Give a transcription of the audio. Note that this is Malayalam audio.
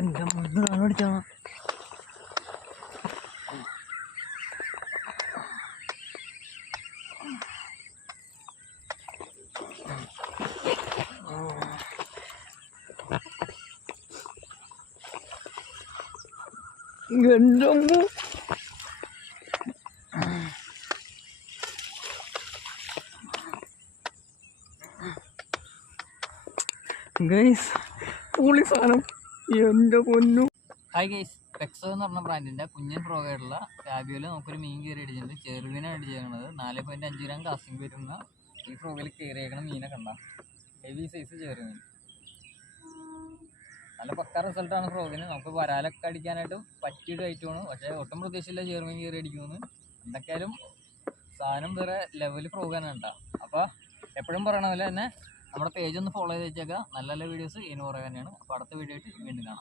എൻ്റെ മുന്ന് കാണടിച്ചാ എൻ്റെ ഗൈസ് പൊളി സാധനം എൻ്റെ പൊന്നു. ഹായ് ഗൈസ്, പെക്സോ എന്ന് പറഞ്ഞ ബ്രാൻഡിൻ്റെ കുഞ്ഞൻ ഫ്രോഗായിട്ടുള്ള ഫാബിയോയിൽ നമുക്കൊരു മീൻ കയറി അടിച്ചിട്ടുണ്ട്. ചെറുമീനാണ് അടിച്ചേക്കുന്നത്. 4.5 ഗ്രാം കാസ്റ്റിംഗ് വരുന്ന ഈ ഫ്രോഗിൽ കയറിയേക്കണ മീനെ കണ്ട ഹെവി സൈസ് ചെറുമീൻ. നല്ല പക്ക റിസൾട്ടാണ് ഫ്രോഗിന്. നമുക്ക് വരാലൊക്കെ അടിക്കാനായിട്ട് പറ്റിയൊരു ഐറ്റമാണ്. പക്ഷേ ഒട്ടും പ്രതീക്ഷയില്ല ചെറുമീൻ കയറി അടിക്കുമെന്ന്. എന്തൊക്കെയാലും സാധനം വേറെ ലെവൽ ഫ്രോഗാണ് കേട്ടോ. അപ്പോൾ എപ്പോഴും പറയണ പോലെ തന്നെ നമ്മുടെ പേജ് ഒന്ന് ഫോളോ ചെയ്ത് വെച്ചേക്കുക. നല്ല നല്ല വീഡിയോസ് ഇതിന് കുറേ തന്നെയാണ്. അപ്പോൾ അടുത്ത വീഡിയോ ആയിട്ട് വീണ്ടും കാണാം.